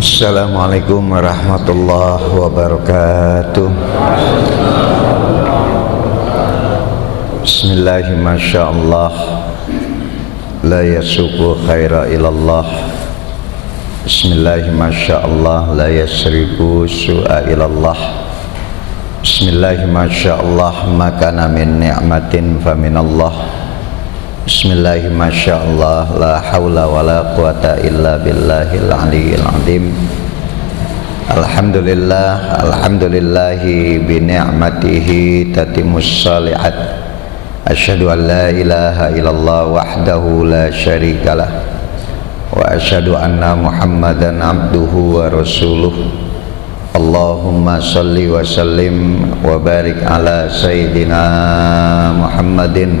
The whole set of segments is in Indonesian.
Assalamualaikum warahmatullahi wabarakatuh. Bismillahirrahmanirrahim. Masyaallah la yasuqu khaira ilallah. Bismillahirrahmanirrahim. Masyaallah la yasrifu su'a ilallah. Bismillahirrahmanirrahim. Masyaallah ma kana min ni'matin faminallah. Bismillahirrahmanirrahim. Masyaallah la haula wala quwata illa billahil aliyyil azim. Alhamdulillah, alhamdulillahi bi ni'matihi tatimmus shalihat. Asyhadu an la ilaha illallah wahdahu la syarikalah wa asyhadu anna Muhammadan abduhu wa rasuluh. Allahumma salli wa sallim wa barik ala sayyidina Muhammadin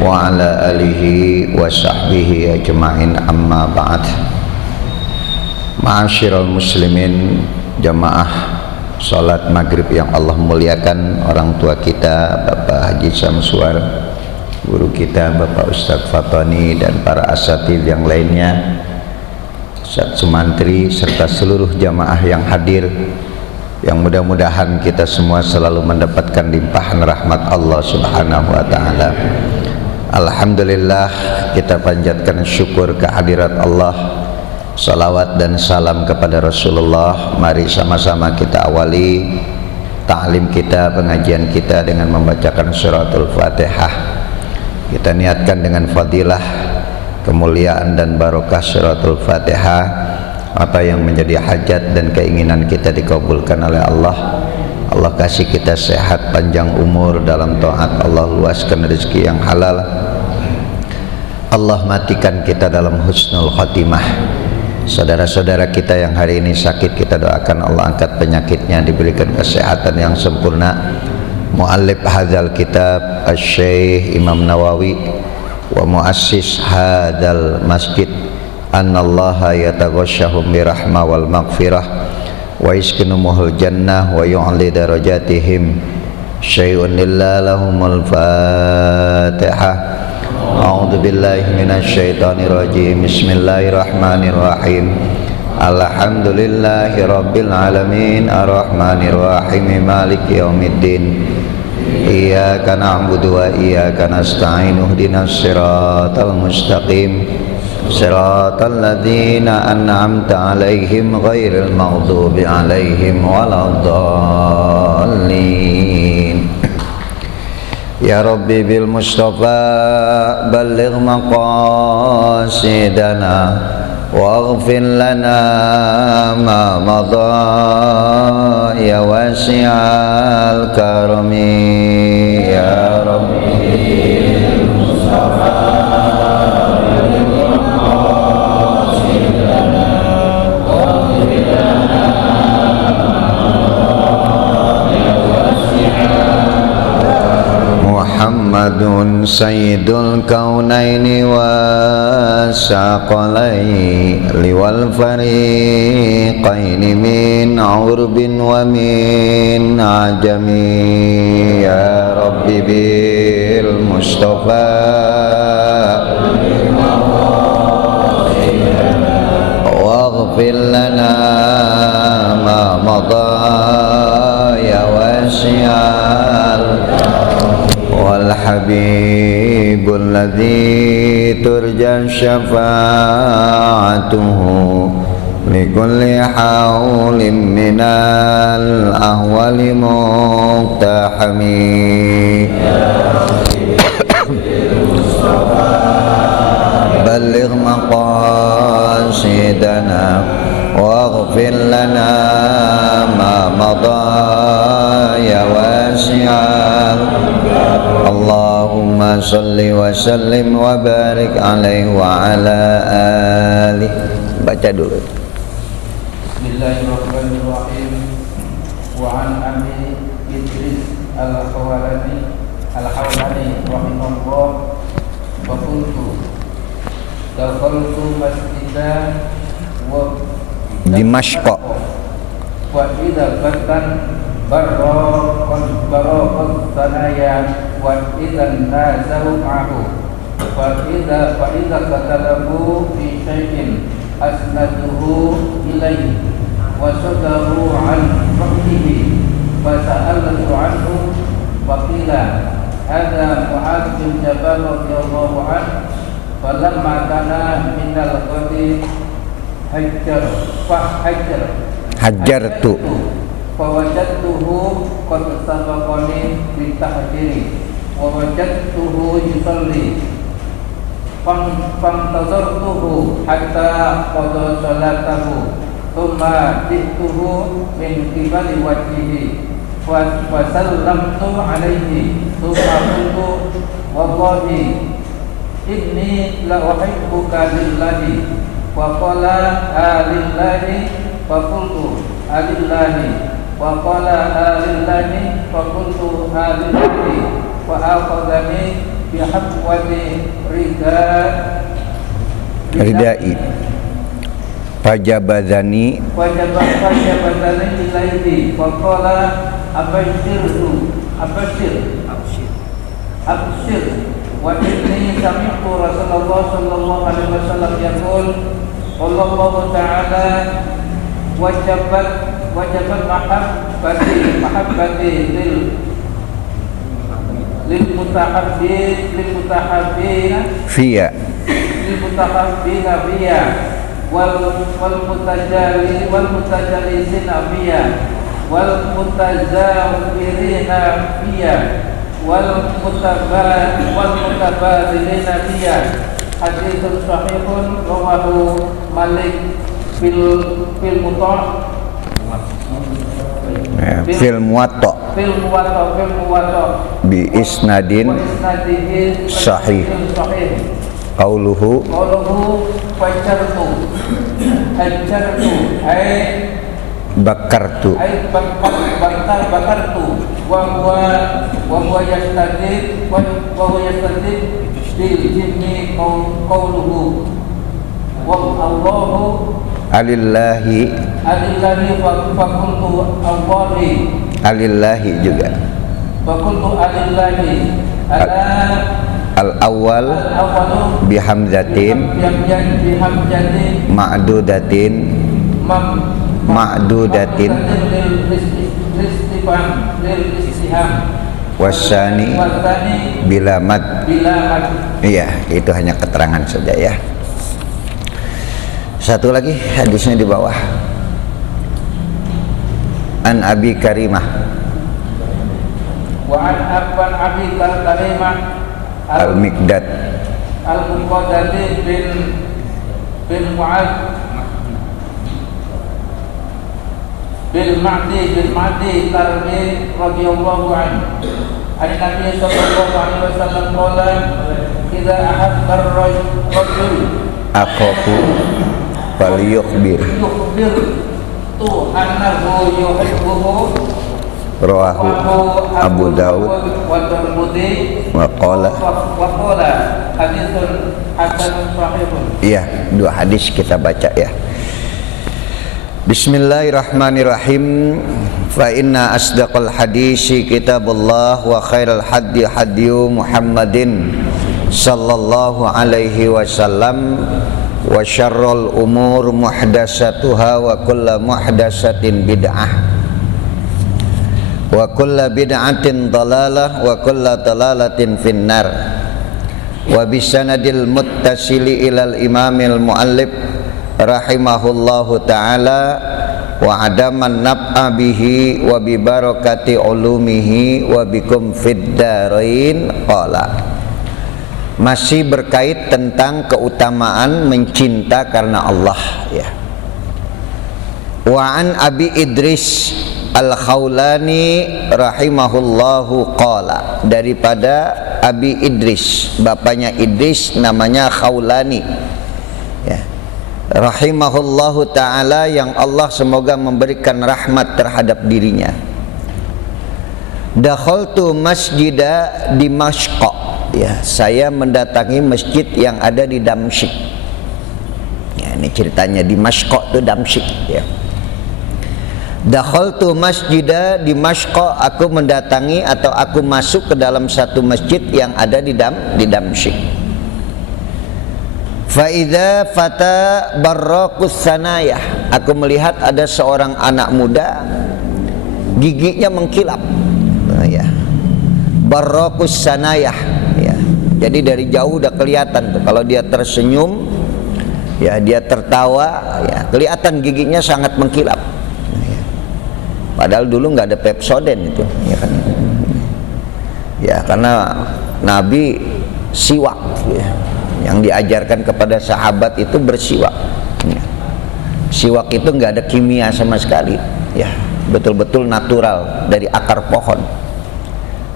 wa ala alihi wa sahbihi ajma'in, amma ba'd. Ma'asyiral muslimin, jamaah salat maghrib yang Allah muliakan, orang tua kita Bapak Haji Samsuar, guru kita Bapak Ustadz Fatani, dan para asatidz yang lainnya, Ustadz Sumantri, serta seluruh jamaah yang hadir, yang mudah-mudahan kita semua selalu mendapatkan limpahan rahmat Allah Subhanahu wa ta'ala. Alhamdulillah, kita panjatkan syukur kehadirat Allah. Salawat dan salam kepada Rasulullah. Mari sama-sama kita awali ta'lim kita, pengajian kita dengan membacakan suratul Fatihah. Kita niatkan dengan fadilah, kemuliaan dan barokah suratul Fatihah, apa yang menjadi hajat dan keinginan kita dikabulkan oleh Allah. Allah kasih kita sehat, panjang umur dalam taat Allah, luaskan rezeki yang halal. Allah matikan kita dalam husnul khotimah. Saudara-saudara kita yang hari ini sakit, kita doakan Allah angkat penyakitnya, diberikan kesehatan yang sempurna. Muallif hadzal kitab Asy-Syaikh Imam Nawawi wa muassis hadzal masjid, annallaha yataghashshahum birahmah wal maghfirah wa yaskinumuhul jannah wa yu'li darajatihim. Syai'un lillahumul Fatihah. A'udzu billahi minasy syaithanir rajim. Bismillahirrahmanirrahim. Alhamdulillahi rabbil alamin, arrahmanir rahim, maliki yaumiddin. Iyyaka na'budu wa iyyaka nasta'in. Ihdinas siratal mustaqim, siratal ladzina an'amta 'alaihim ghairil maghdubi 'alaihim waladdallin. Ya Rabbi bil Mustafa balligh maqasidana waghfir lana ma madha ya wasi'al karami. Ya Rabbi bil Mustafa balligh maqasidana waghfir lana Muhammadun sayyidul kaunaini wasaqalaini wal fariqaini min urbin wa min ajami. Ya Rabbi bil Mustafa waghfir lana ma madha ya wasi'al wal habibul ladzi turja syafa'atuhu likulli haulin minal ahwali muqtahami. Balligh maqasidana waghfir lana ma madha ya wasi'al. Allahumma salli wa sallim wa barik alaihi wa ala alihi. Baca dulu. Bismillahirrahmanirrahim. Wa an Abi Idris al-Hawlani rahimahullah wa kuntu dakhaltu masjidan wa Dimashq wa idza fatan barra sanaya wa idza nazahu ma'hu fa idza qatalahu fi shay'in asnaduhu إليه وصدروا عن رأيه فسألت عنه فقيل هذا معاذ بن جبل رضي الله عنه فلما كان من الغد hajartu fawajadtuhu qad sabaqani bitahjiri wa wajadtuhu yusalli fantazartuhu hatta qada salatahu thumma jituhu min qibali wajhihi wa sallamtu alaihi thumma qultu wallahi inni la uhibbuka lillahi wa qala alillahi wa qultu alillahi wa qala alillahi wa qultu alillahi wa akhadhani bi hafwati ridai fajabadani ilaihi wa qala abshir wa inni sami'tu Rasulullah sallallahu alaihi wasallam yaqul wallahu ta'ala wajabat mahabbati lil mutahabbina fiya wal mutajalisina fiya wal mutazawirina fiya wal mutabadilina fiya. Haditsun sahihun rawahu Malik fil muwatta bi isnadin sahih. Qauluhu hajartu ay bakartu wa huwa yastadid bil jinni qauluhu wa Allahu alillahi fakultu Allahi alillahi juga fakultu alillahi al-awwal bihamzatin ma'dudatin wasani bila mad. Iya, itu hanya keterangan saja ya. Satu lagi hadisnya di bawah. An Abi Karimah wa an Abi Karimah Al-Miqdad bin Mu'ad bin Ma'di Karmi radhiyallahu anhu. An Nabi sallallahu alaihi wasallam qala idza ahabba ar-rajul aqafu falyukhbir tu annahu yuhibbuhu rawahu Abu Daud wa qala haditsun hasanun sahihun. Iya, dua hadis kita baca ya. Bismillahirrahmanirrahim. Fa inna asdaqal hadisi kitabullah wa khairal hadi hadiyu Muhammadin sallallahu alaihi wasallam wa syarrul umur muhdatsatuha wa kullu muhdatsatin bid'ah wa kullu bid'atin dalalah wa kullu dalalatin finnar. Wa bisanadil muttasili ilal imamil muallif rahimahullahu ta'ala wa adaman nab'a bihi wa bi barakati ulumihi wa bikum fid darain. Qala, masih berkait tentang keutamaan mencinta karena Allah ya. Wa an Abi Idris Al-Khawlani rahimahullahu qala, daripada Abi Idris, bapaknya Idris namanya Khawlani ya, rahimahullahu ta'ala, yang Allah semoga memberikan rahmat terhadap dirinya. Dakhaltu masjida Dimashq ya, saya mendatangi masjid yang ada di Damsyik ya, ini ceritanya. Dimashq itu Damsyik ya. Dakhaltu masjida Dimashq, aku mendatangi atau aku masuk ke dalam satu masjid yang ada di Damsyik. Fa idza fata barraqus sanayah, aku melihat ada seorang anak muda giginya mengkilap, ya, barrakus sanayah, ya. Jadi dari jauh udah kelihatan tuh kalau dia tersenyum, ya, dia tertawa, ya, kelihatan giginya sangat mengkilap, ya. Padahal dulu nggak ada Pepsodent itu, ya kan? Ya, karena Nabi siwak, ya. Yang diajarkan kepada sahabat itu bersiwak, ya. Siwak itu nggak ada kimia sama sekali, ya, betul-betul natural dari akar pohon.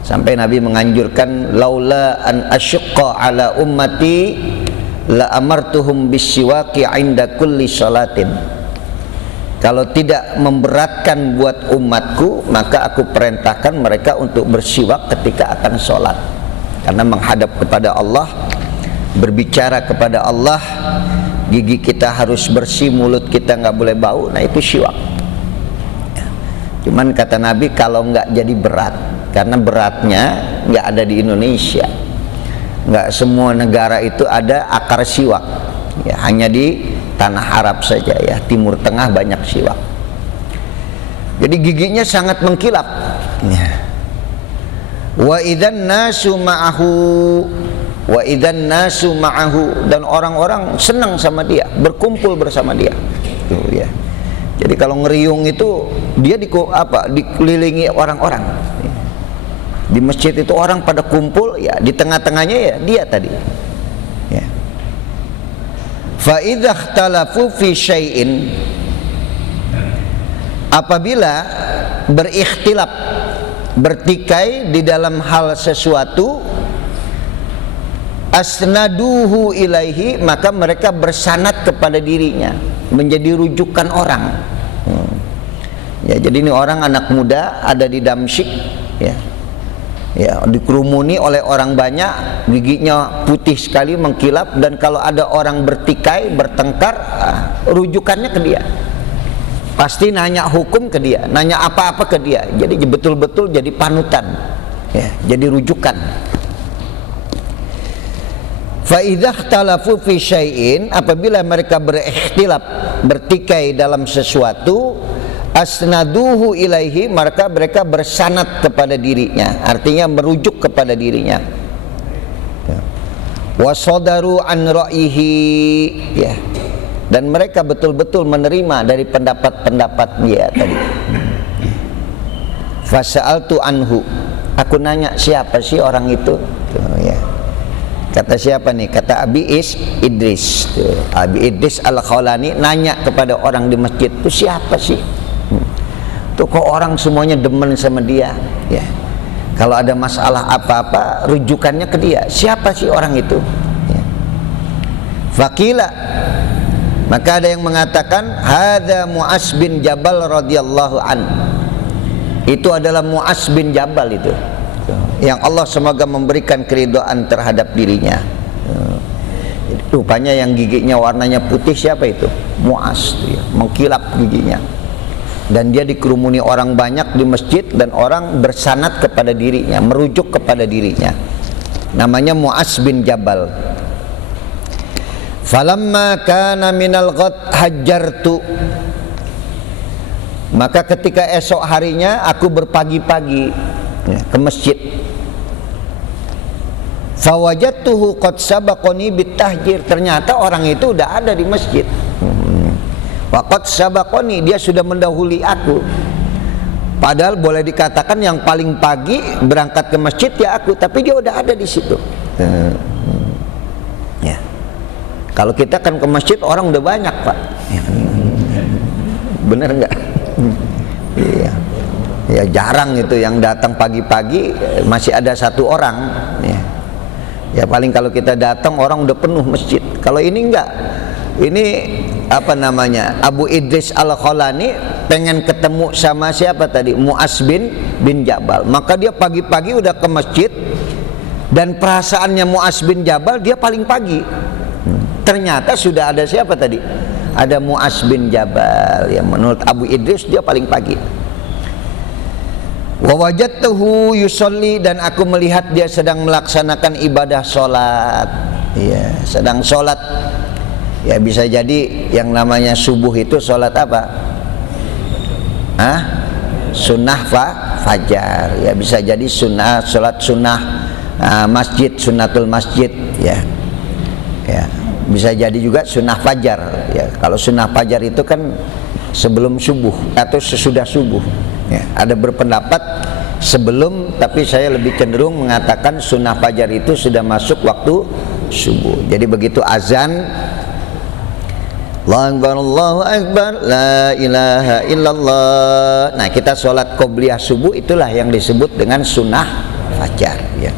Sampai Nabi menganjurkan, laula an asyqa ala ummati la amartuhum bisiwaki inda kulli salatin. Kalau tidak memberatkan buat umatku, maka aku perintahkan mereka untuk bersiwak ketika akan sholat, karena menghadap kepada Allah, berbicara kepada Allah, gigi kita harus bersih, mulut kita nggak boleh bau. Nah, itu siwak. Cuman kata Nabi, kalau nggak jadi berat, karena beratnya nggak ada di Indonesia, nggak semua negara itu ada akar siwak, ya, hanya di tanah Arab saja, ya, Timur Tengah banyak siwak. Jadi giginya sangat mengkilap, ya. Wa idzan nasu ma'ahu, wa idzan nasu ma'ahu, dan orang-orang senang sama dia, berkumpul bersama dia, tuh, ya. Jadi kalau ngeriung itu dia dikelilingi orang-orang. Di masjid itu orang pada kumpul, ya, di tengah-tengahnya ya dia tadi. Ya. Fa idza ikhtalafu fi syai'in, apabila berikhtilaf, bertikai di dalam hal sesuatu, asnaduhu ilaihi, maka mereka bersanad kepada dirinya, menjadi rujukan orang. Ya, jadi ini orang anak muda ada di Damsyik, ya, ya, dikerumuni oleh orang banyak, giginya putih sekali mengkilap, dan kalau ada orang bertikai, bertengkar, rujukannya ke dia, pasti nanya hukum ke dia, nanya apa-apa ke dia. Jadi betul-betul jadi panutan, ya, jadi rujukan. Fa idza ikhtalafu fi syai'in, apabila mereka berikhtilaf, bertikai dalam sesuatu, asnaduhu ilaihi, maka mereka bersanad kepada dirinya, artinya merujuk kepada dirinya. Wasadaru an ra'yihi, ya, dan mereka betul-betul menerima dari pendapat-pendapat dia tadi. Fasa'altu anhu, aku nanya siapa sih orang itu, tuh, ya. Kata siapa nih? Kata Abi Idris, tuh. Abi Idris Al-Khawlani nanya kepada orang di masjid, itu siapa sih? Tuh, kok orang semuanya demen sama dia, ya. Kalau ada masalah apa-apa, rujukannya ke dia. Siapa sih orang itu? Ya. Faqila, maka ada yang mengatakan, hadza Mu'az bin Jabal radhiyallahu an. Itu adalah Mu'az bin Jabal itu, yang Allah semoga memberikan keridhaan terhadap dirinya. Rupanya yang giginya warnanya putih siapa itu? Mu'az, ya, mengkilap giginya. Dan dia dikerumuni orang banyak di masjid, dan orang bersanad kepada dirinya, merujuk kepada dirinya. Namanya Mu'az bin Jabal. Falamma kana minal ghad hajjartu, maka ketika esok harinya aku berpagi-pagi, ya, ke masjid. Fawajadtuhu qad sabaqani bitahjir, ternyata orang itu udah ada di masjid. Waqad sabaqani, dia sudah mendahului aku. Padahal boleh dikatakan yang paling pagi berangkat ke masjid ya aku, tapi dia udah ada di situ. Ya. Kalau kita kan ke masjid orang udah banyak, Pak. Bener nggak? Iya. Ya, jarang itu yang datang pagi-pagi, masih ada satu orang, ya. Ya, paling kalau kita datang orang udah penuh masjid. Kalau ini enggak, ini apa namanya, Abu Idris Al-Khawlani pengen ketemu sama siapa tadi? Mu'az bin Jabal. Maka dia pagi-pagi udah ke masjid, dan perasaannya Mu'az bin Jabal dia paling pagi. Ternyata sudah ada siapa tadi? Ada Mu'az bin Jabal, yang menurut Abu Idris dia paling pagi. Wa wajadtuhu yusolli, dan aku melihat dia sedang melaksanakan ibadah sholat, ya, sedang sholat. Ya bisa jadi yang namanya subuh itu sholat apa? Sunnah fajar. Ya bisa jadi sholat sunnah masjid, sunnatul masjid. Ya, bisa jadi juga sunnah fajar. Ya, kalau sunnah fajar itu kan sebelum subuh atau sesudah subuh. Ya, ada berpendapat sebelum, tapi saya lebih cenderung mengatakan sunnah fajar itu sudah masuk waktu subuh. Jadi begitu azan, Allahu Akbar, Allahu Akbar, la ilaha illallah. Nah, kita sholat qobliyah subuh itulah yang disebut dengan sunnah fajar. Ya.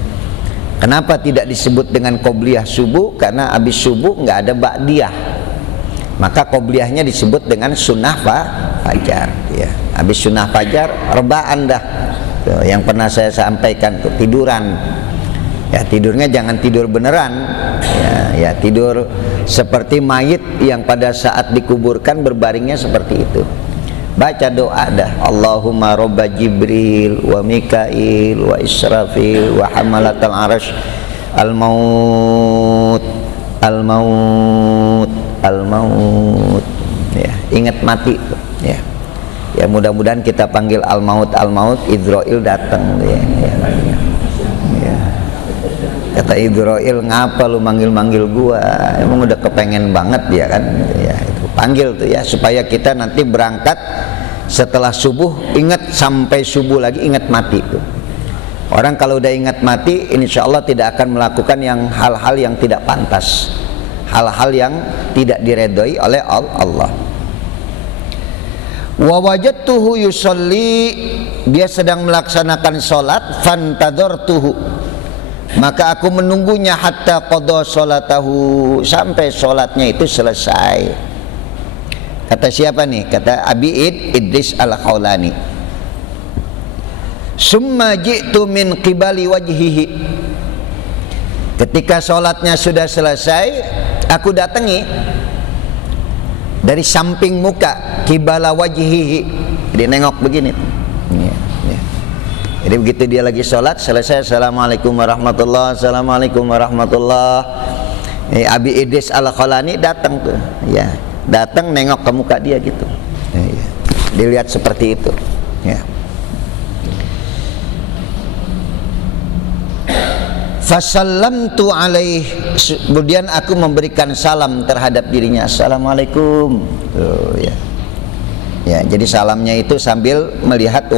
Kenapa tidak disebut dengan qobliyah subuh? Karena habis subuh nggak ada ba'diyah. Maka qobliyahnya disebut dengan sunnah fajar. Ya. Habis sunnah fajar, rebaan dah. Tuh, yang pernah saya sampaikan tuh, tiduran. Ya, tidurnya jangan tidur beneran. Ya, tidur seperti mayit yang pada saat dikuburkan berbaringnya seperti itu. Baca doa dah, Allahumma robba Jibril wa Mikail wa Israfil wa hamalatal arash al-maut al-maut al-maut. Ya, ingat mati tuh. Ya. Ya, mudah-mudahan kita panggil al-maut al-maut, Idzrail datang ya. Kata Idzrail, ngapa lu manggil-manggil gua? Emang udah kepengen banget dia kan? Ya, itu panggil tuh ya, supaya kita nanti berangkat setelah subuh, ingat sampai subuh lagi, ingat mati tuh. Orang kalau udah ingat mati, insya Allah tidak akan melakukan hal-hal yang tidak pantas, hal-hal yang tidak diredoi oleh Allah. Wa wajadtuhu yusolli, dia sedang melaksanakan sholat, fantadhartuhu, maka aku menunggunya hatta qada sholatahu, sampai sholatnya itu selesai. Kata siapa nih? Kata Abi Idris al-Khawlani. Summa ji'tu min qibali wajhihi, ketika sholatnya sudah selesai, aku datangi dari samping muka, qibala wajhihi, jadi nengok begini. Jadi begitu dia lagi sholat, selesai, Assalamualaikum warahmatullahi, Assalamualaikum warahmatullahi. Abi Idris al-Khawlani datang tuh, ya, datang nengok ke muka dia gitu. Ya. Dilihat seperti itu. Ya. Fasallamtu alaih, kemudian aku memberikan salam terhadap dirinya. Assalamualaikum. Tuh, ya. Ya, jadi salamnya itu sambil melihat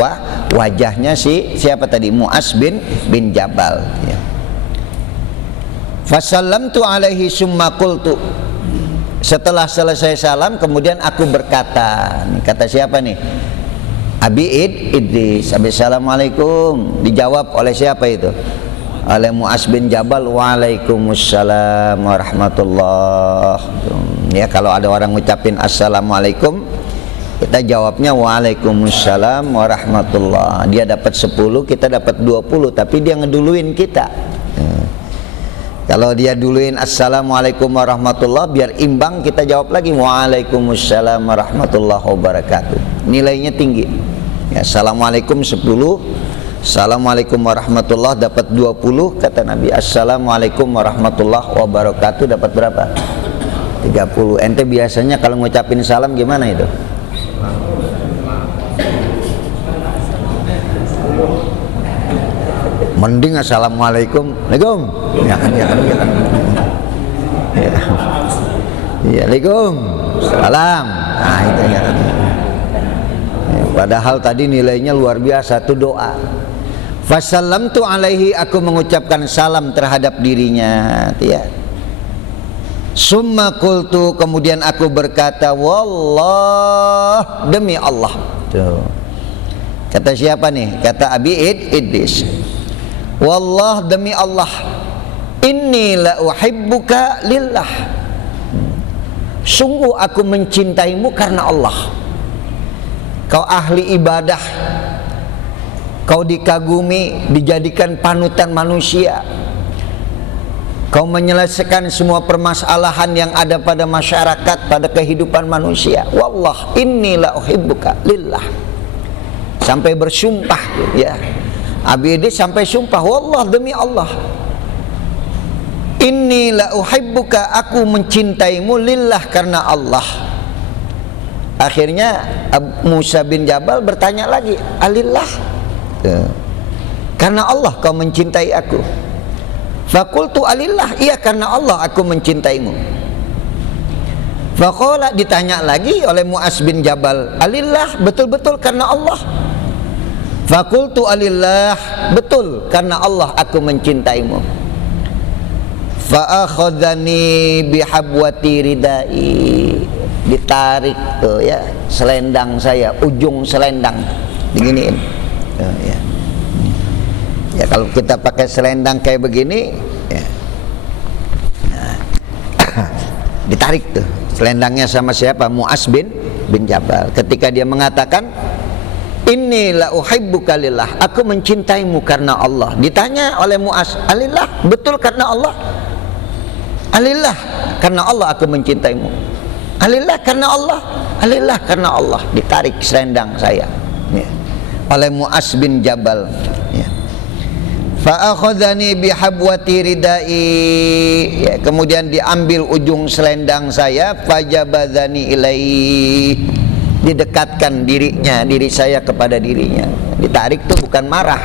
wajahnya siapa tadi? Mu'az bin Jabal. Ya. Fasallamtu alaihi summa qultu, setelah selesai salam kemudian aku berkata, nih, kata siapa nih? Abi Idris. Assalamualaikum, dijawab oleh siapa itu? Oleh Mu'az bin Jabal. Waalaikumsalam warahmatullahi. Ya, kalau ada orang ngucapin assalamualaikum, kita jawabnya waalaikumsalam warahmatullahi. Dia dapat 10, kita dapat 20, tapi dia ngeduluin kita. Kalau dia duluin assalamualaikum warahmatullahi, biar imbang, kita jawab lagi waalaikumsalam warahmatullahi wabarakatuh. Nilainya tinggi. Ya, assalamualaikum 10, assalamualaikum warahmatullahi dapat 20. Kata Nabi, assalamualaikum warahmatullahi wabarakatuh dapat berapa? 30. Ente biasanya kalau ngucapin salam gimana itu? Mending assalamualaikum, Assalamualaikum, ya kan. Ya, Assalamualaikum, salam. Nah itu ya kan. Ya, padahal tadi nilainya luar biasa tuh doa. Fasallamtu alaihi, aku mengucapkan salam terhadap dirinya. Ya. Summa qultu, kemudian aku berkata, wallah, demi Allah. Tuh. Kata siapa nih? Kata Abi Idris. Wallah, demi Allah, inni la uhibbuka lillah, sungguh aku mencintaimu karena Allah. Kau ahli ibadah, kau dikagumi, dijadikan panutan manusia, kau menyelesaikan semua permasalahan yang ada pada masyarakat, pada kehidupan manusia. Wallah, inni la uhibbuka lillah, sampai bersumpah, ya. Abi Idris sampai sumpah, wallah, demi Allah, Inni la uhibbuka, aku mencintaimu lillah, karena Allah. Akhirnya Musa bin Jabal bertanya lagi, alillah, karena Allah kau mencintai aku? Fakultu alillah, iya karena Allah aku mencintaimu. Faqala, ditanya lagi oleh Muaz bin Jabal, alillah, betul-betul karena Allah? Fakultu alillah, betul karena Allah aku mencintaimu. Fa akhadhani bihabwati ridai, ditarik tuh ya selendang saya, ujung selendang diginiin. Ya. Ya kalau kita pakai selendang kayak begini ya. Nah, ditarik tuh selendangnya sama siapa? Muaz bin Jabal. Ketika dia mengatakan inni la uhibbuka lillah, aku mencintaimu karena Allah. Ditanya oleh Muaz, alillah, betul karena Allah? Alillah, karena Allah aku mencintaimu. Alillah, karena Allah. Alillah, karena Allah. Ditarik selendang saya ya, oleh Muaz bin Jabal ya. Fa akhadhani bihabwati ridai, ya, kemudian diambil ujung selendang saya, fajabadhani ilaihi, didekatkan diri saya kepada dirinya. Ditarik tuh bukan marah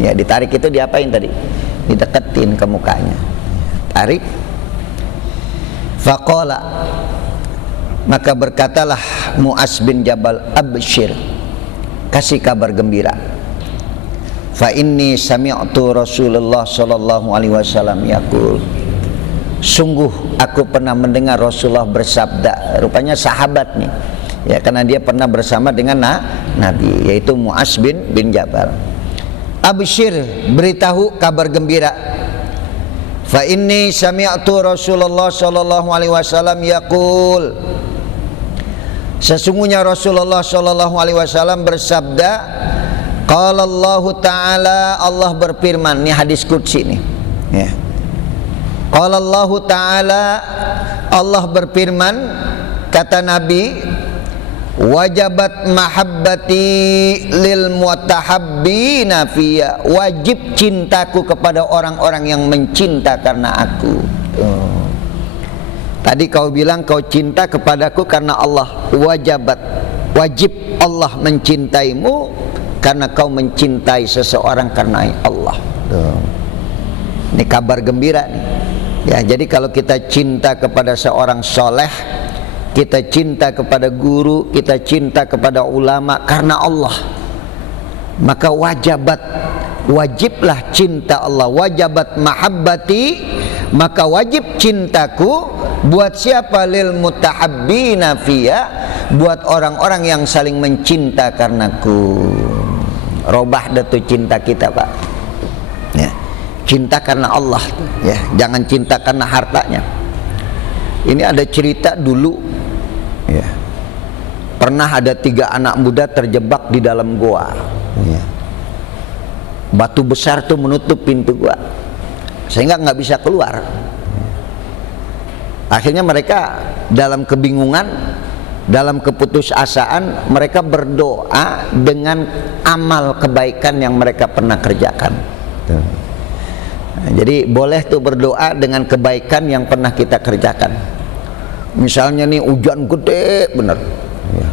ya, ditarik itu diapain tadi? Dideketin ke mukanya. Tarik. Faqala, maka berkatalah Muaz bin Jabal, abshir, kasih kabar gembira. Fa inni sami'tu Rasulullah sallallahu alaihi wasallam yaqul, sungguh aku pernah mendengar Rasulullah bersabda. Rupanya sahabat nih ya, karena dia pernah bersama dengan Nabi, yaitu Muaz bin Jabal. Abshir, beritahu kabar gembira. Fa inni sami'tu Rasulullah sallallahu alaihi wasallam yaqul, sesungguhnya Rasulullah sallallahu alaihi wasallam bersabda, qala Allah Ta'ala, Allah berfirman, ini hadis qudsi nih ya. Qala Allah Ta'ala, Allah berfirman, kata Nabi, wajabat mahabbati lil mutahabbina fiyya, wajib cintaku kepada orang-orang yang mencinta karena aku. Tadi kau bilang kau cinta kepadaku karena Allah, wajabat, wajib Allah mencintaimu karena kau mencintai seseorang karena Allah. Ini kabar gembira nih ya. Jadi kalau kita cinta kepada seorang soleh, kita cinta kepada guru, kita cinta kepada ulama karena Allah, maka wajiblah cinta Allah. Wajabat mahabbati, maka wajib cintaku buat siapa? Lil mutahabbina fiyya, buat orang-orang yang saling mencinta karenaku. Robah datu cinta kita, Pak ya. Cinta karena Allah ya, jangan cinta karena hartanya. Ini ada cerita dulu ya, pernah ada 3 anak muda terjebak di dalam goa ya. Batu besar tuh menutup pintu goa sehingga nggak bisa keluar. Akhirnya mereka dalam kebingungan, dalam keputusasaan, mereka berdoa dengan amal kebaikan yang mereka pernah kerjakan. Nah, jadi boleh tuh berdoa dengan kebaikan yang pernah kita kerjakan. Misalnya nih hujan gede bener ya.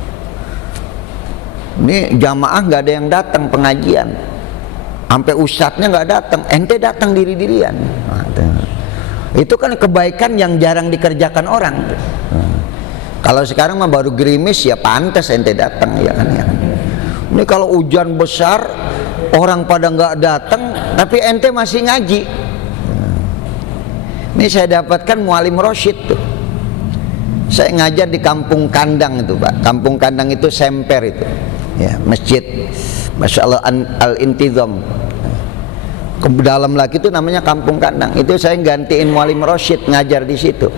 Ini jamaah nggak ada yang datang pengajian, sampai ustadznya nggak datang, ente datang diri-dirian. Nah, itu kan kebaikan yang jarang dikerjakan orang. Kalau sekarang mah baru gerimis ya pantas ente datang ya kan ya. Ini kalau hujan besar orang pada nggak datang tapi ente masih ngaji. Ini saya dapatkan Mualim Rosyid tuh. Saya ngajar di Kampung Kandang itu, Pak. Kampung Kandang itu Semper itu. Ya, masjid Masya Allah Al-Intizam. Ke dalam lagi itu namanya Kampung Kandang. Itu saya gantiin Mualim Rosyid ngajar di situ.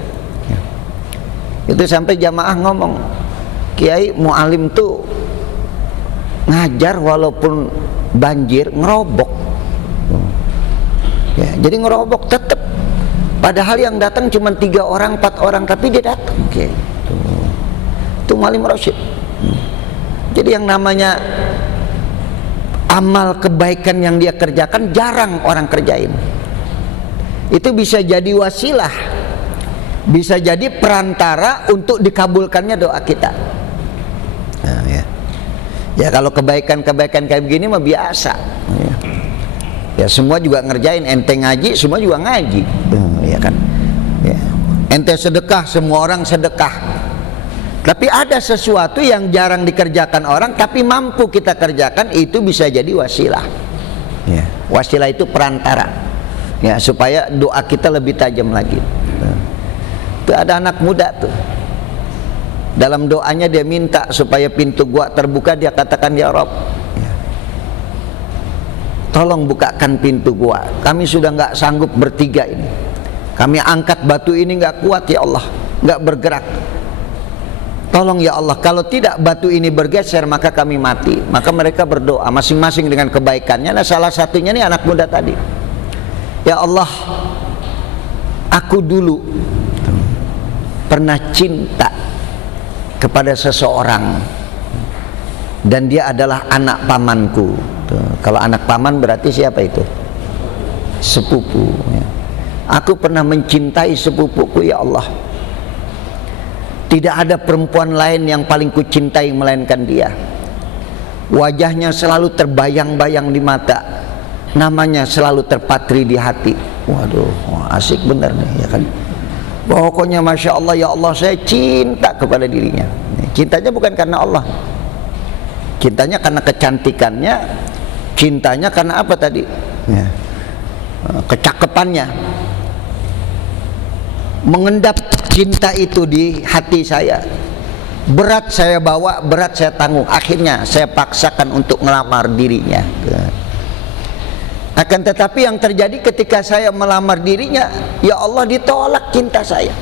Itu sampai jamaah ngomong, Kiai Mualim tuh ngajar walaupun banjir ngerobok ya, jadi ngerobok tetap, padahal yang datang cuma 3 orang 4 orang tapi dia datang gitu. Itu Mualim Rosyid. Jadi yang namanya amal kebaikan yang dia kerjakan jarang orang kerjain. itu bisa jadi wasilah, bisa jadi perantara untuk dikabulkannya doa kita. Nah, ya kalau kebaikan-kebaikan kayak begini mah biasa. Ya semua juga ngerjain, ente ngaji, semua juga ngaji, ya kan. Ya. Ente sedekah, semua orang sedekah. Tapi ada sesuatu yang jarang dikerjakan orang, tapi mampu kita kerjakan, itu bisa jadi wasilah. Ya. Wasilah itu perantara, ya, supaya doa kita lebih tajam lagi. Itu ada anak muda tuh, dalam doanya dia minta supaya pintu gua terbuka, dia katakan, ya Rabb, tolong bukakan pintu gua, kami sudah nggak sanggup bertiga ini, kami angkat batu ini nggak kuat ya Allah, nggak bergerak, tolong ya Allah, kalau tidak batu ini bergeser maka kami mati. Maka mereka berdoa masing-masing dengan kebaikannya. Nah salah satunya nih anak muda tadi, ya Allah, aku dulu pernah cinta kepada seseorang dan dia adalah anak pamanku. Kalau anak paman berarti siapa itu? Sepupu, ya. Aku pernah mencintai sepupuku ya Allah, tidak ada perempuan lain yang paling kucintai melainkan dia. Wajahnya selalu terbayang-bayang di mata, namanya selalu terpatri di hati. Waduh, asik bener nih, ya kan. Pokoknya Masya Allah, ya Allah, saya cinta kepada dirinya. Cintanya bukan karena Allah, cintanya karena kecantikannya, cintanya karena apa tadi? Ya. Kecakapannya. Mengendap cinta itu di hati saya. Berat saya bawa, berat saya tanggung. Akhirnya saya paksakan untuk melamar dirinya. Akan tetapi yang terjadi ketika saya melamar dirinya, ya Allah, ditolak cinta saya.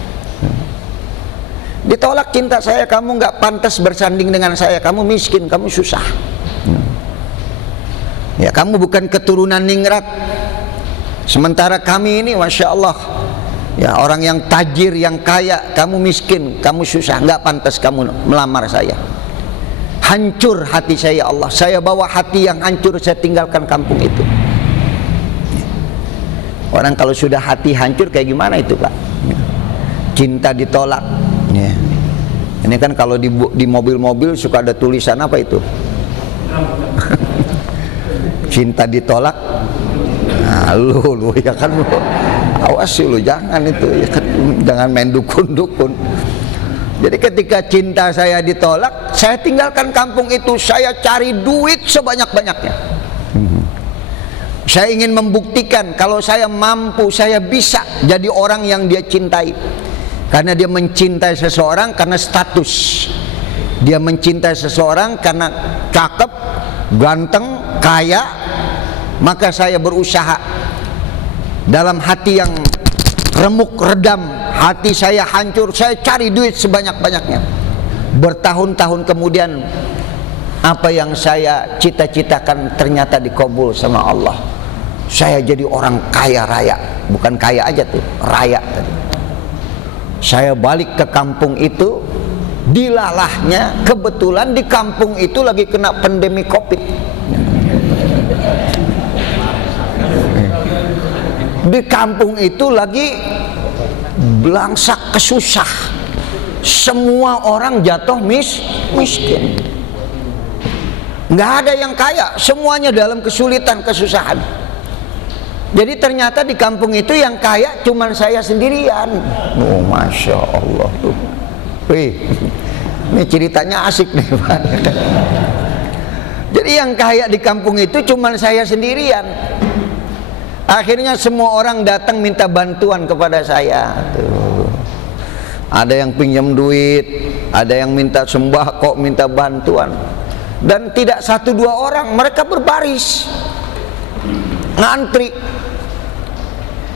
Ditolak cinta saya, kamu nggak pantas bersanding dengan saya, kamu miskin, kamu susah. Ya, kamu bukan keturunan ningrat. Sementara kami ini, Masya Allah, ya, orang yang tajir, yang kaya, kamu miskin, kamu susah, nggak pantas kamu melamar saya. Hancur hati saya, ya Allah, saya bawa hati yang hancur, saya tinggalkan kampung itu. Orang kalau sudah hati hancur kayak gimana itu Pak? Cinta ditolak. Ya. Ini kan kalau di mobil-mobil suka ada tulisan apa itu? Cinta ditolak. Nah, lu ya kan, lu awas sih, lu jangan itu, ya kan, jangan main dukun-dukun. Jadi ketika cinta saya ditolak, saya tinggalkan kampung itu, saya cari duit sebanyak-banyaknya. Saya ingin membuktikan kalau saya mampu, saya bisa jadi orang yang dia cintai. Karena dia mencintai seseorang karena status, dia mencintai seseorang karena cakep, ganteng, kaya. Maka saya berusaha dalam hati yang remuk redam, hati saya hancur, saya cari duit sebanyak-banyaknya. Bertahun-tahun kemudian, apa yang saya cita-citakan ternyata dikabul sama Allah. Saya jadi orang kaya raya, bukan kaya aja tuh, raya tadi. Saya balik ke kampung itu, dilalahnya kebetulan di kampung itu lagi kena pandemi Covid. Di kampung itu lagi belangsak kesusah, semua orang jatuh miskin, nggak ada yang kaya, semuanya dalam kesulitan, kesusahan. Jadi ternyata di kampung itu yang kaya cuman saya sendirian. Oh, Masya Allah tuh. Wih, ini ceritanya asik nih Pak. Jadi yang kaya di kampung itu cuman saya sendirian. Akhirnya semua orang datang minta bantuan kepada saya. Tuh. Ada yang pinjam duit, ada yang minta sembako, minta bantuan. Dan tidak satu dua orang, mereka berbaris, ngantri.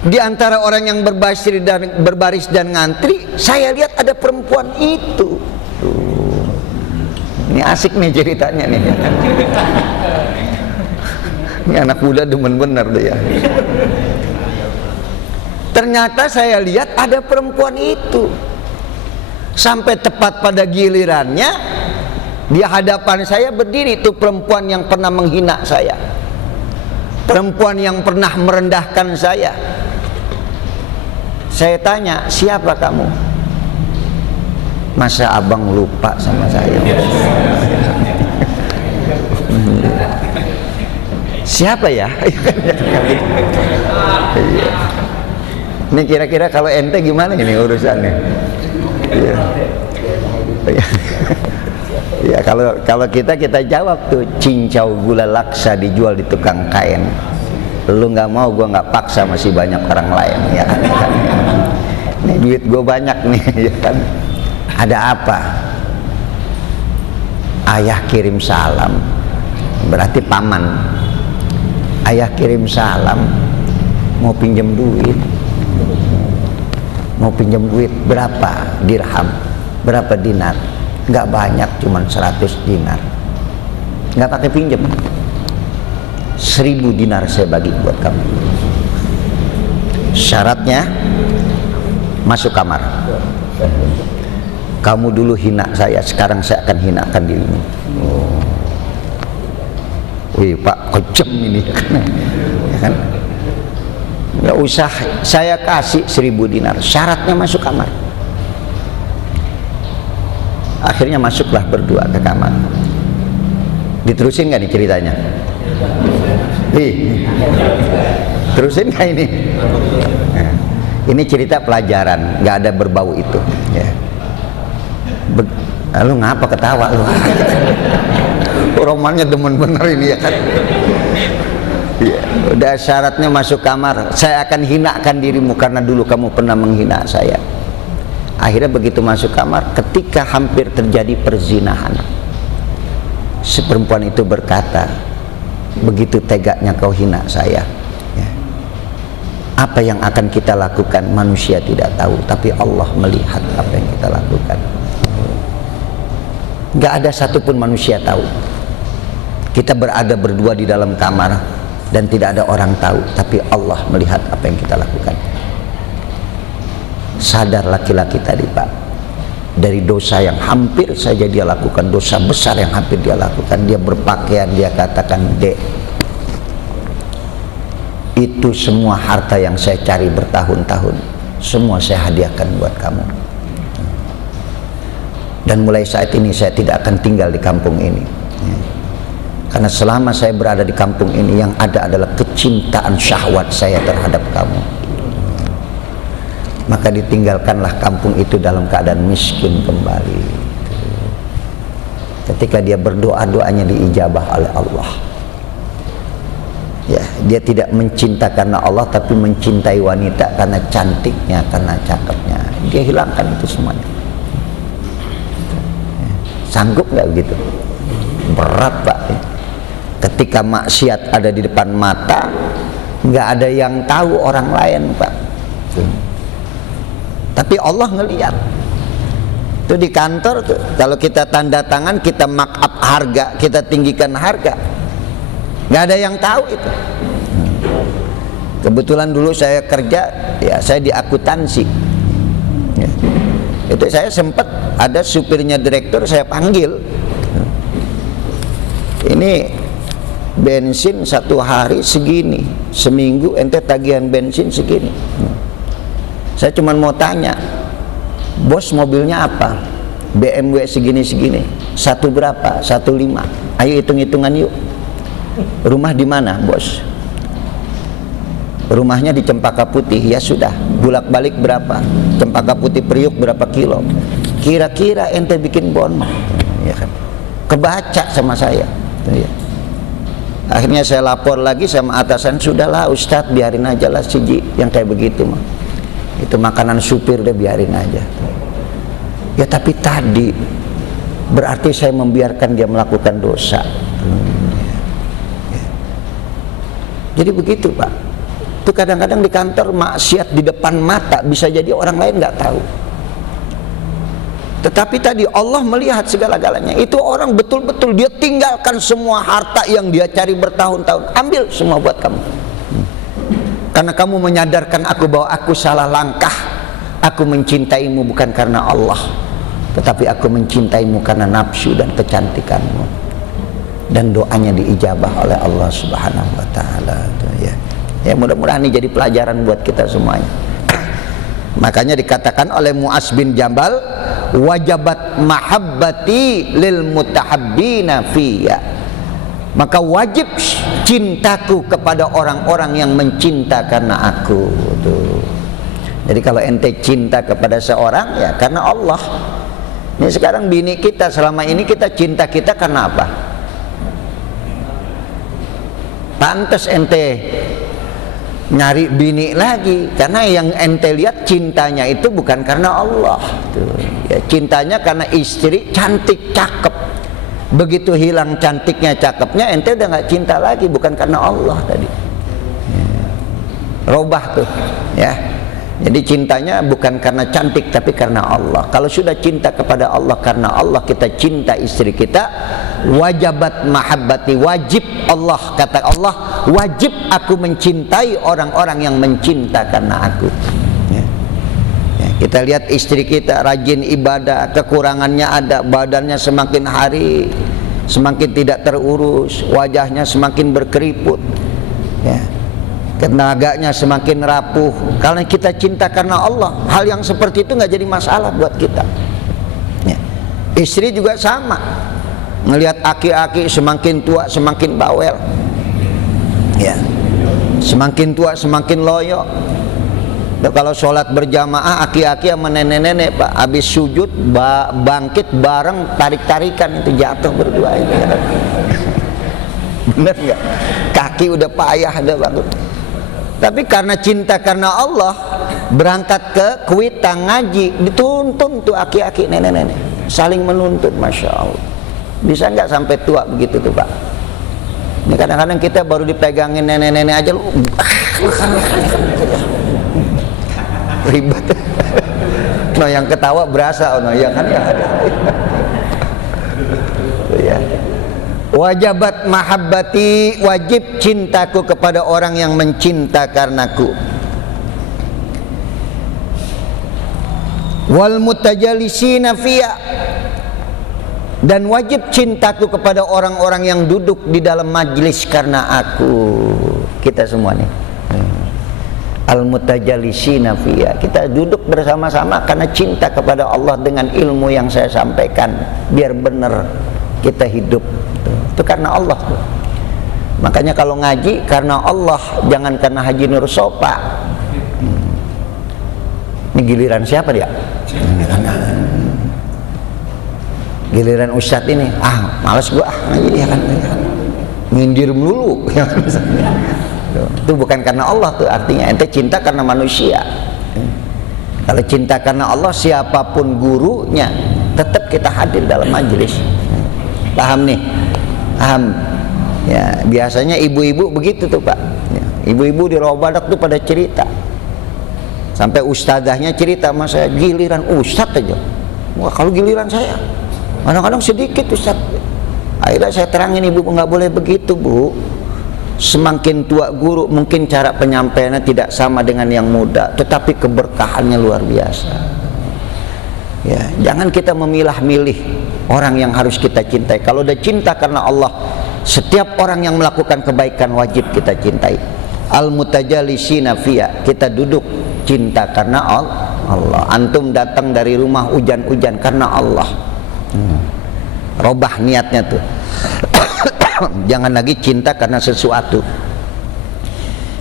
Di antara orang yang berbaris dan ngantri, saya lihat ada perempuan itu. Tuh. Ini asik nih ceritanya nih. Ini anak muda demen bener deh ya. Ternyata saya lihat ada perempuan itu. Sampai tepat pada gilirannya, di hadapan saya berdiri itu perempuan yang pernah menghina saya, perempuan yang pernah merendahkan saya. Saya tanya, siapa kamu? Masa abang lupa sama saya? Siapa ya? Ini kira-kira kalau ente gimana ini urusannya? Iya. Ya kalau kita jawab tuh, cincau gula laksa dijual di tukang kain. Lu nggak mau, gua nggak paksa, masih banyak orang lain, ya kan? Ini duit gua banyak nih, ya kan? Ada apa? Ayah kirim salam, berarti paman. Ayah kirim salam, mau pinjam duit. Mau pinjam duit berapa dirham, berapa dinar? Nggak banyak, cuman 100 dinar. Nggak pakai pinjam. 1000 dinar saya bagi buat kamu. Syaratnya masuk kamar. Kamu dulu hina saya, sekarang saya akan hinakan dirimu. Oh. Wih Pak, kejam ini, ya kan? Nggak usah saya kasih 1000 dinar, syaratnya masuk kamar. Akhirnya masuklah berdua ke kamar. Diterusin nggak nih ceritanya? Terusin nggak ini? Nah, ini cerita pelajaran, nggak ada berbau itu. Ya. Lu ngapa ketawa lu? Romannya demen bener ini, ya kan? Ya, udah syaratnya masuk kamar. Saya akan hinakan dirimu karena dulu kamu pernah menghina saya. Akhirnya begitu masuk kamar, ketika hampir terjadi perzinahan, si perempuan itu berkata, begitu tegaknya kau hina saya, ya. Apa yang akan kita lakukan manusia tidak tahu, tapi Allah melihat apa yang kita lakukan. Gak ada satupun manusia tahu. Kita berada berdua di dalam kamar dan tidak ada orang tahu, tapi Allah melihat apa yang kita lakukan. Sadar laki-laki tadi Pak, dari dosa yang hampir saja dia lakukan, dosa besar yang hampir dia lakukan, dia berpakaian, dia katakan, Dek, itu semua harta yang saya cari bertahun-tahun, semua saya hadiahkan buat kamu. Dan mulai saat ini saya tidak akan tinggal di kampung ini, karena selama saya berada di kampung ini yang ada adalah kecintaan syahwat saya terhadap kamu. Maka ditinggalkanlah kampung itu dalam keadaan miskin kembali. Ketika dia berdoa, doanya diijabah oleh Allah. Ya, dia tidak mencinta karena Allah, tapi mencintai wanita karena cantiknya, karena cakepnya. Dia hilangkan itu semuanya. Sanggup nggak begitu? Berat Pak. Ketika maksiat ada di depan mata, nggak ada yang tahu orang lain Pak. Tapi Allah ngelihat. Itu di kantor tuh, kalau kita tanda tangan, kita mark up harga, kita tinggikan harga, nggak ada yang tahu itu. Kebetulan dulu saya kerja, ya saya di akuntansi. Ya. Itu saya sempat ada supirnya direktur, saya panggil. Ini bensin satu hari segini, seminggu ente tagihan bensin segini. Saya cuma mau tanya, bos mobilnya apa? BMW segini-segini. Satu berapa? 1,5. Ayo hitung-hitungan yuk. Rumah di mana, bos? Rumahnya di Cempaka Putih. Ya sudah, bolak-balik berapa? Cempaka Putih Priuk berapa kilo? Kira-kira ente bikin bon, ya kan? Kebaca sama saya. Ya. Akhirnya saya lapor lagi sama atasan, sudahlah Ustadz, biarin aja lah Siji yang kayak begitu mah. Itu makanan supir, deh biarin aja. Ya tapi tadi berarti saya membiarkan dia melakukan dosa. Ya. Jadi begitu Pak. Itu kadang-kadang di kantor maksiat di depan mata, bisa jadi orang lain nggak tahu. Tetapi tadi Allah melihat segala-galanya. Itu orang betul-betul dia tinggalkan semua harta yang dia cari bertahun-tahun, ambil semua buat kamu. Karena kamu menyadarkan aku bahwa aku salah langkah. Aku mencintaimu bukan karena Allah, tetapi aku mencintaimu karena nafsu dan kecantikanmu. Dan doanya diijabah oleh Allah Subhanahu wa taala. Ya. Ya mudah-mudahan ini jadi pelajaran buat kita semuanya. Makanya dikatakan oleh Mu'az bin Jabal, wajabat mahabbati lil mutahabbina fiyya. Maka wajib cintaku kepada orang-orang yang mencinta karena aku. Tuh. Jadi kalau ente cinta kepada seorang, ya karena Allah. Ini sekarang bini kita, selama ini kita cinta kita karena apa? Pantas ente nyari bini lagi, karena yang ente lihat cintanya itu bukan karena Allah. Tuh. Ya, cintanya karena istri cantik, cakep. Begitu hilang cantiknya, cakepnya, ente udah nggak cinta lagi, bukan karena Allah tadi. Robah tuh, ya. Jadi cintanya bukan karena cantik, tapi karena Allah. Kalau sudah cinta kepada Allah, karena Allah kita cinta istri kita, wajabat mahabbati, wajib Allah, kata Allah, wajib aku mencintai orang-orang yang mencinta karena aku. Kita lihat istri kita rajin ibadah, kekurangannya ada, badannya semakin hari semakin tidak terurus, wajahnya semakin berkeriput, ya, tenaganya semakin rapuh. Karena kita cinta karena Allah, hal yang seperti itu nggak jadi masalah buat kita. Ya. Istri juga sama, ngelihat aki-aki semakin tua semakin bawel, ya, semakin tua semakin loyo. Kalau sholat berjamaah, aki-aki sama nenek-nenek Pak, habis sujud bangkit bareng, tarik-tarikan, itu jatuh berdua itu. Ya. Bener nggak? Kaki udah payah, udah bangun. Tapi karena cinta karena Allah, berangkat ke Kuitang ngaji, dituntun tuh aki-aki nenek-nenek, saling menuntut, masya Allah. Bisa nggak sampai tua begitu tuh Pak? Ini kadang-kadang kita baru dipegangin nenek-nenek aja lu. Ribet. No, yang ketawa berasa, no, ya kan, ya. Ya. Wajabat mahabbati, wajib cintaku kepada orang yang mencinta karenaku. Wal mutajalisina fiyya, dan wajib cintaku kepada orang-orang yang duduk di dalam majlis karena aku. Kita semua nih. Al-mutajalisina fiyya, kita duduk bersama-sama karena cinta kepada Allah dengan ilmu yang saya sampaikan, biar benar kita hidup. Itu karena Allah. Makanya kalau ngaji karena Allah, jangan karena Haji Nur Sopa. Ini giliran siapa dia? Giliran Ustadz ini, malas gua ngaji, ya kan, ngindir melulu. Itu bukan karena Allah tuh, artinya ente cinta karena manusia. Kalau cinta karena Allah, siapapun gurunya tetap kita hadir dalam majelis. Paham nih? Paham? Ya, biasanya ibu-ibu begitu tuh Pak. Ya, ibu-ibu di Robadak tuh pada cerita. Sampai ustadzahnya cerita sama saya, giliran ustadz aja. Wah, kalau giliran saya kadang-kadang sedikit ustadz. Akhirnya saya terangin, ibu nggak boleh begitu Bu. Semakin tua guru, mungkin cara penyampaiannya tidak sama dengan yang muda, tetapi keberkahannya luar biasa. Ya, jangan kita memilah-milih orang yang harus kita cintai. Kalau udah cinta karena Allah, setiap orang yang melakukan kebaikan wajib kita cintai. Al-mutajalisina fiyya, kita duduk cinta karena Allah. Antum datang dari rumah hujan-hujan karena Allah. Robah niatnya tuh. Jangan lagi cinta karena sesuatu.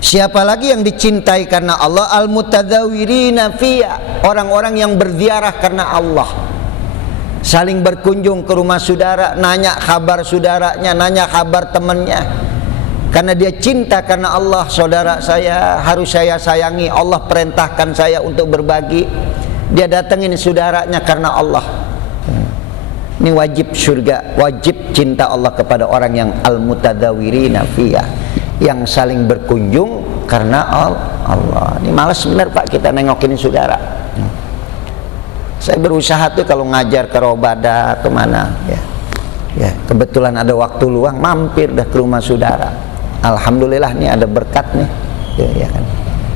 Siapa lagi yang dicintai karena Allah? Al-mutadzawirina fiyya, orang-orang yang berziarah karena Allah, saling berkunjung ke rumah saudara, nanya kabar saudaranya, nanya kabar temannya, karena dia cinta karena Allah. Saudara saya harus saya sayangi, Allah perintahkan saya untuk berbagi, dia datengin saudaranya karena Allah. Ini wajib surga, wajib cinta Allah kepada orang yang al-mutadzawirina fiyya, yang saling berkunjung karena Allah. Ini malas benar Pak kita nengokin saudara. Saya berusaha tuh kalau ngajar ke Robada kemana, ya kebetulan ada waktu luang, mampir dah ke rumah saudara. Alhamdulillah nih ada berkat nih, ya kan.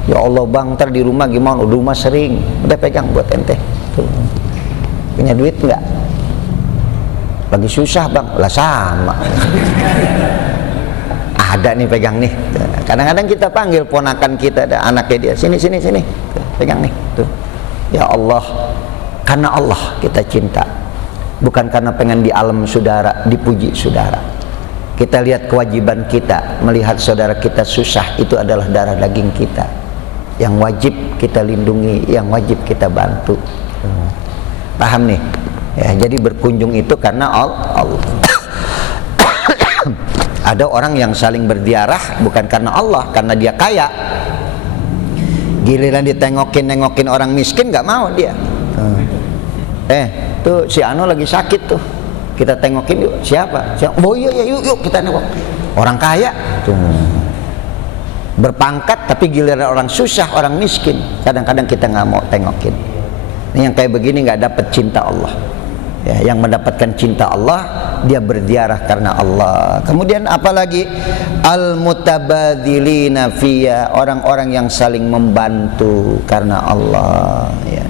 Ya Allah bang, ntar di rumah gimana? Di rumah sering, udah pegang buat ente. Tuh. Punya duit nggak? Lagi susah bang, lah sama. Ada nih pegang nih. Kadang-kadang kita panggil ponakan kita, ada anaknya dia, sini, pegang nih. Tuh. Ya Allah, karena Allah kita cinta, bukan karena pengen di alam saudara, dipuji saudara. Kita lihat kewajiban kita, melihat saudara kita susah, itu adalah darah daging kita, yang wajib kita lindungi, yang wajib kita bantu. Paham nih? Ya, jadi berkunjung itu karena Allah. Ada orang yang saling berziarah bukan karena Allah, karena dia kaya. Giliran ditengokin orang miskin nggak mau dia. Tuh si Ano lagi sakit tuh, kita tengokin yuk. Siapa? Oh iya yuk kita nengok. Orang kaya tuh berpangkat, tapi giliran orang susah, orang miskin, kadang-kadang kita nggak mau tengokin. Ini yang kayak begini nggak dapat cinta Allah. Ya, yang mendapatkan cinta Allah, dia berziarah karena Allah. Kemudian apalagi al-mutabadzilina fiyya, orang-orang yang saling membantu karena Allah. Ya.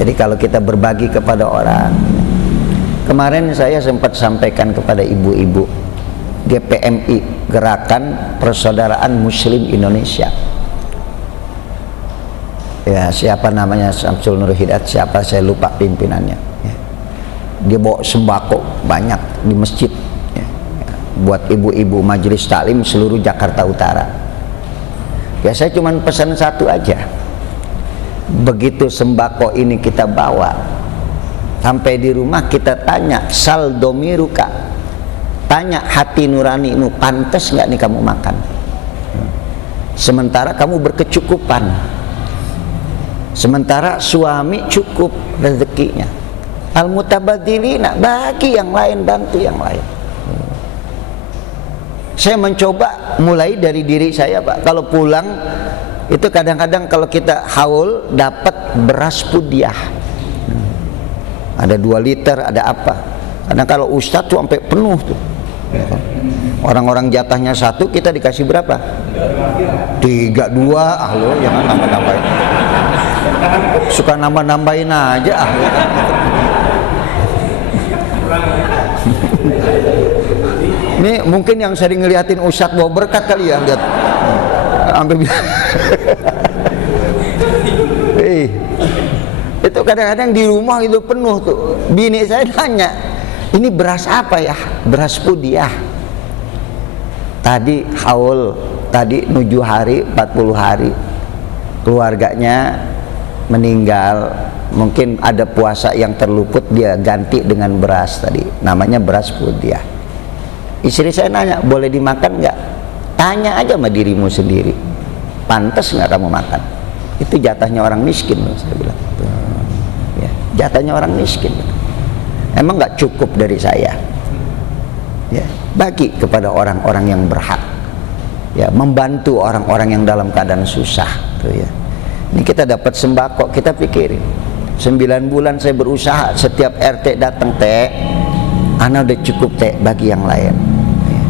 Jadi kalau kita berbagi kepada orang, kemarin saya sempat sampaikan kepada ibu-ibu GPMI, Gerakan Persaudaraan Muslim Indonesia. Ya, siapa namanya, Samsul Nur Hidayat, siapa saya lupa pimpinannya. Ya. Dia bawa sembako banyak di masjid, ya, buat ibu-ibu majelis taklim seluruh Jakarta Utara. Ya, saya cuma pesan satu aja. Begitu sembako ini kita bawa, sampai di rumah kita tanya saldomiruka, tanya hati nuranimu, pantas nggak nih kamu makan? Sementara kamu berkecukupan, sementara suami cukup rezekinya. Al-mutabadzilina, bagi yang lain, bantu yang lain. Saya mencoba mulai dari diri saya, Pak. Kalau pulang itu kadang-kadang kalau kita haul dapat beras pudiah, ada 2 liter, ada apa. Kadang kalau ustadz tuh sampai penuh tuh. Orang-orang jatahnya 1, kita dikasih berapa? 3, 2. Ah lo jangan nambah-nambahin. Suka nambah-nambahin aja ah. Ini mungkin yang sering ngeliatin ustadz bawa berkat kali ya, lihat. Sampai bilang. Itu kadang-kadang di rumah itu penuh tuh. Bini saya nanya, ini beras apa ya? Beras pudiah. Tadi haul, tadi 7 hari, 40 hari keluarganya meninggal, mungkin ada puasa yang terluput, dia ganti dengan beras tadi, namanya beras pudiah. Istri saya nanya, boleh dimakan nggak? Tanya aja sama dirimu sendiri, pantas nggak kamu makan? Itu jatahnya orang miskin, saya bilang. Ya, jatahnya orang miskin. Emang nggak cukup dari saya? Ya, bagi kepada orang-orang yang berhak. Ya, membantu orang-orang yang dalam keadaan susah. Tuh ya. Ini kita dapat sembako, kita pikirin. 9 bulan saya berusaha, setiap RT datang, teh, ana udah cukup teh, bagi yang lain. Ya.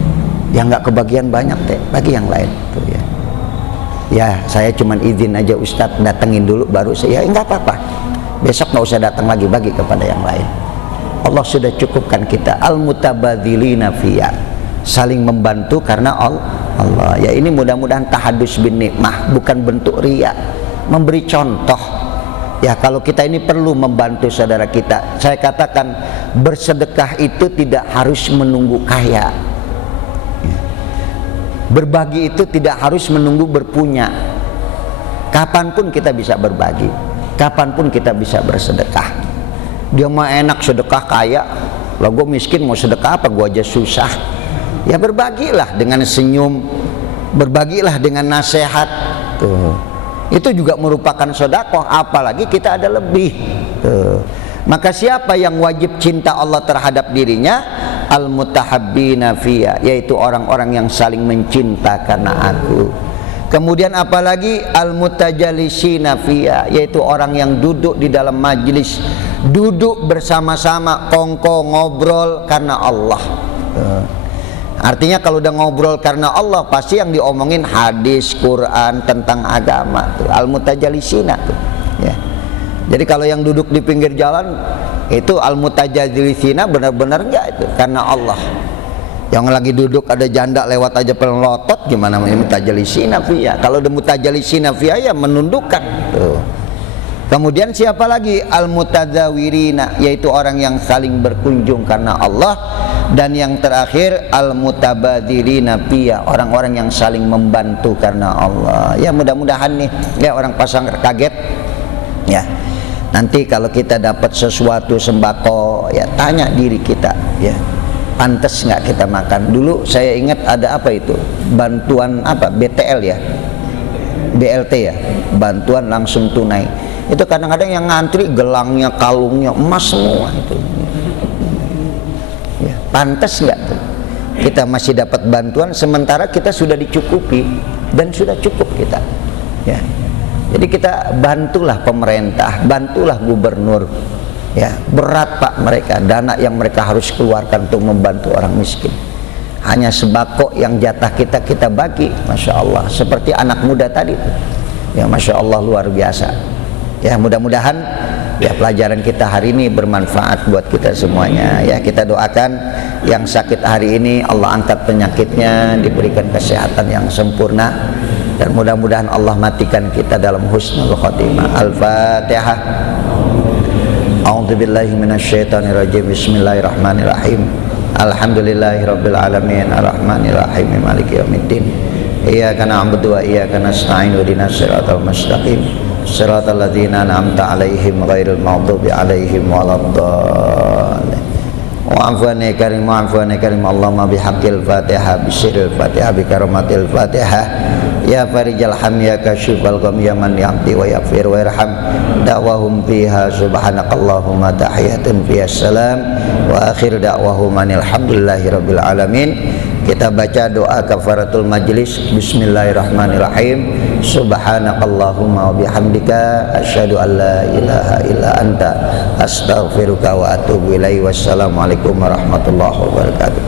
Yang nggak kebagian banyak teh, bagi yang lain. Tuh ya. Ya, saya cuman izin aja Ustadz datengin dulu, baru saya, nggak apa-apa. Besok nggak usah datang lagi, bagi kepada yang lain. Allah sudah cukupkan kita. Al-mutabadzilina fiyya, saling membantu karena Allah. Ya, ini mudah-mudahan tahadus bin nikmah, bukan bentuk riya, memberi contoh. Ya, kalau kita ini perlu membantu saudara kita. Saya katakan bersedekah itu tidak harus menunggu kaya. Ya. Berbagi itu tidak harus menunggu berpunya. Kapanpun kita bisa berbagi, kapanpun kita bisa bersedekah. Dia mah enak sedekah kaya, lah gue miskin mau sedekah apa, gue aja susah. Ya berbagilah dengan senyum, berbagilah dengan nasihat. Tuh. Itu juga merupakan sedekah, apalagi kita ada lebih. Tuh. Maka siapa yang wajib cinta Allah terhadap dirinya? Al-mutahabbina fiyya, yaitu orang-orang yang saling mencinta karena aku. Kemudian apalagi al-mutajalisina fiyya, yaitu orang yang duduk di dalam majlis, duduk bersama-sama, kongko ngobrol karena Allah. Artinya kalau udah ngobrol karena Allah, pasti yang diomongin hadis, Quran, tentang agama. Al-mutajalisina tuh. Ya. Jadi kalau yang duduk di pinggir jalan itu al-mutajalisina, benar-benar enggak itu karena Allah. Yang lagi duduk ada janda lewat aja pelotot, gimana mutajalisina fiyya? Kalau udah mutajalisina fiyya ya menundukkan tuh. Kemudian siapa lagi? Al-mutadzawirina, yaitu orang yang saling berkunjung karena Allah. Dan yang terakhir al-mutabadzirina pia, orang-orang yang saling membantu karena Allah. Ya mudah-mudahan nih ya orang pasang kaget ya. Nanti kalau kita dapat sesuatu sembako ya tanya diri kita ya, pantas nggak kita makan. Dulu saya ingat ada apa itu? Bantuan apa? BTL ya. BLT ya, bantuan langsung tunai. Itu kadang-kadang yang ngantri gelangnya, kalungnya emas semua itu. Ya, pantas nggak tuh? Kita masih dapat bantuan sementara kita sudah dicukupi dan sudah cukup kita. Ya. Jadi kita bantulah pemerintah, bantulah gubernur. Ya, berat Pak mereka, dana yang mereka harus keluarkan untuk membantu orang miskin. Hanya sembako yang jatah kita bagi, masya Allah. Seperti anak muda tadi, ya masya Allah luar biasa. Ya mudah-mudahan ya pelajaran kita hari ini bermanfaat buat kita semuanya. Ya kita doakan yang sakit hari ini Allah angkat penyakitnya, diberikan kesehatan yang sempurna. Dan mudah-mudahan Allah matikan kita dalam husnul khotimah. Al-Fatihah. A'udzubillahi minasyaitonirrajim. Bismillahirrahmanirrahim. Alhamdulillahirabbil alamin arrahmanir rahim maliki yaumiddin. Iyyaka na'budu wa iyyaka nasta'in ihdinas siratal mustaqim. Siratal ladzina an'amta 'alaihim ghairil maghdubi 'alaihim waladdallin. Wa'afwani karim wa'afwani karim Allahumma bihaqqil Fatihah bisirril Fatihah bi karamatil Fatihah. Ya farijal ham ya kasyifal gham ya man ya'ti wa yaghfir wa yarham. Da'wahum fiha subhanakallahumma tahiyatun fiha salam wa akhir da'wahum alhamdulillahi rabbil alamin. Kita baca doa kafaratul majlis. Bismillahirrahmanirrahim. Subhanakallahumma wa bihamdika asyhadu an la ilaha illa anta astaghfiruka wa atubu ilaihi. Wassalamualaikum warahmatullahi wabarakatuh.